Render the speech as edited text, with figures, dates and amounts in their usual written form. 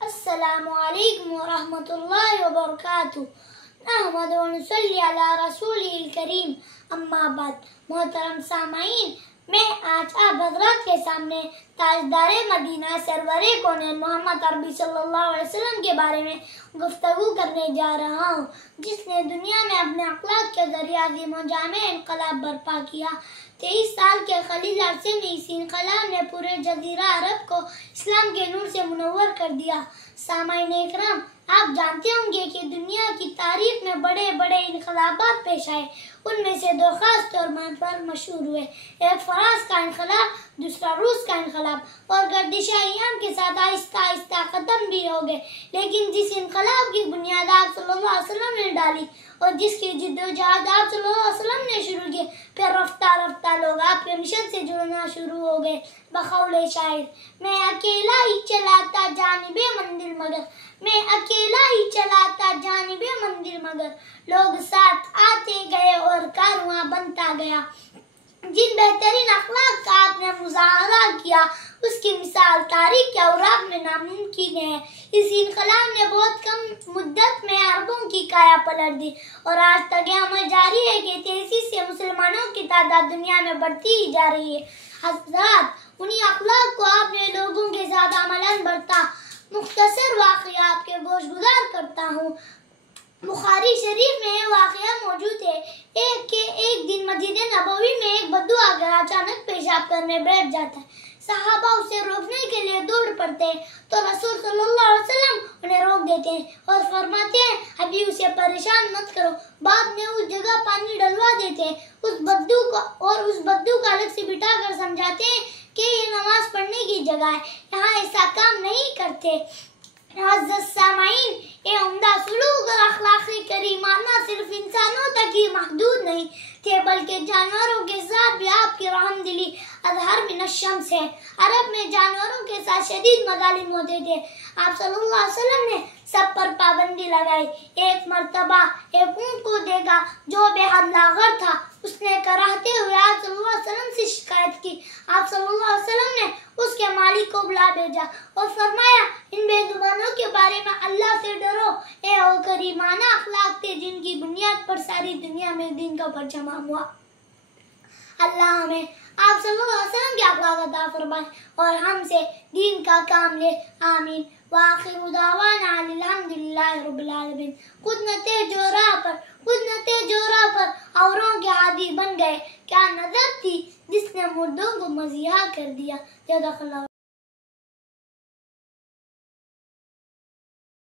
السلام علیکم ورحمۃ اللہ وبرکاتہ۔ نحمد و نصلی علی رسولہ الکریم، اما بعد۔ محترم سامعین، میں آج آپ حضرات کے سامنے تاجدار مدینہ سرور کونین محمد عربی صلی اللہ علیہ وسلم کے بارے میں گفتگو کرنے جا رہا ہوں، جس نے دنیا میں اپنے اخلاق کے ذریعے عظیم و جامع انقلاب برپا کیا۔ 23 سال کے خلیل عرصے میں اسی انقلاب نے پورے جزیرہ عرب کو اسلام کے نور سے منور کر دیا۔ سامعین اکرام، آپ جانتے ہوں گے کہ دنیا کی تاریخ میں بڑے بڑے انقلابات پیش آئے، ان میں سے 2 خاص طور پر مشہور ہوئے۔ ایک فرانس کا انقلاب، دوسرا روس کا انقلاب، اور گردش ایام کے ساتھ آہستہ آہستہ ختم بھی ہو گئے۔ لیکن جس انقلاب کی بنیاد آپ صلی اللہ علیہ وسلم نے ڈالی اور جس کی جد و جہد آپ صلی اللہ علیہ وسلم نے شروع کی، پھر رفتہ رفتہ لوگ آپ کے مشن سے جڑنا شروع ہو گئے۔ بقول شاعر، میں اکیلا ہی چلاتا جانب منزل مگر، میں اکیلا ہی چلاتا جانب منزل مگر، لوگ ساتھ آتے گئے اور کارواں بنتا گیا۔ جن بہترین اخلاق کا آپ نے مظاہرہ کیا، اس کی مثال تاریخ کے اوراق میں ناممکن ہے۔ اس انقلاب نے بہت کم مدت میں عربوں کی کایا پلٹ دی، اور آج تک یہ عمل جاری ہے کہ تیزی سے مسلمانوں کی تعداد دنیا میں بڑھتی ہی جا رہی ہے۔ حضرات، انہی اخلاق کو آپ نے لوگوں کے ساتھ عملاً برتا۔ مختصر واقعہ آپ کے گوش گزار کرتا ہوں۔ بخاری شریف میں یہ واقعہ موجود ہے ایک دن مسجد نبوی میں ایک بدو آ کر اچانک پیشاب کرنے بیٹھ جاتا ہے۔ صحابہ اسے روکنے کے لیے دوڑ پڑتے ہیں تو رسول صلی اللہ علیہ وسلم انہیں روک دیتے ہیں اور فرماتے ہیں، ابھی اسے پریشان مت کرو، بعد میں اس جگہ پانی ڈلوا دیتے ہیں۔ اس بدو کو الگ سے بٹھا کر سمجھاتے ہیں کہ یہ نماز پڑھنے کی جگہ ہے، یہاں ایسا کام نہیں کرتے۔ معزز سامعین، یہ عمدہ سلوک اور اخلاق کریمانہ صرف انسانوں تک ہی محدود نہیں تھے، بلکہ جانوروں کے ساتھ بھی آپ کی رحم دلی اظہر من الشمس ہے۔ عرب میں جانوروں کے ساتھ شدید مظالم ہوتے تھے۔ آپ صلی اللہ علیہ وسلم نے سب پر پابندی لگائی۔ ایک مرتبہ ایک اونٹ کو دیکھا جو بے حد لاغر تھا، اس نے کراہتے ہوئے آپ صلی اللہ علیہ وسلم سے شکایت کی۔ آپ صلی اللہ علیہ وسلم نے اس کے مالک کو بلا بھیجا اور فرمایا، ان بے زبانوں کے بارے میں اللہ سے ڈرو، اے وہ کریمانہ اخلاق تھے جن کی بنیاد پر ساری دنیا میں دین کا پرچم ہوا۔ اللہ ہمیں آپ صلی اللہ علیہ وسلم کے اخلاق عطا فرمائے اور ہم سے دین کا کام لے، آمین۔ وآخر دعوانا الحمدللہ رب العالمین۔ خود نہ تھے جو راہ پر اوروں کے عادی بن گئے، کیا نظر تھی جس نے مردوں کو مزیحا کر دیا۔ جزاک اللہ۔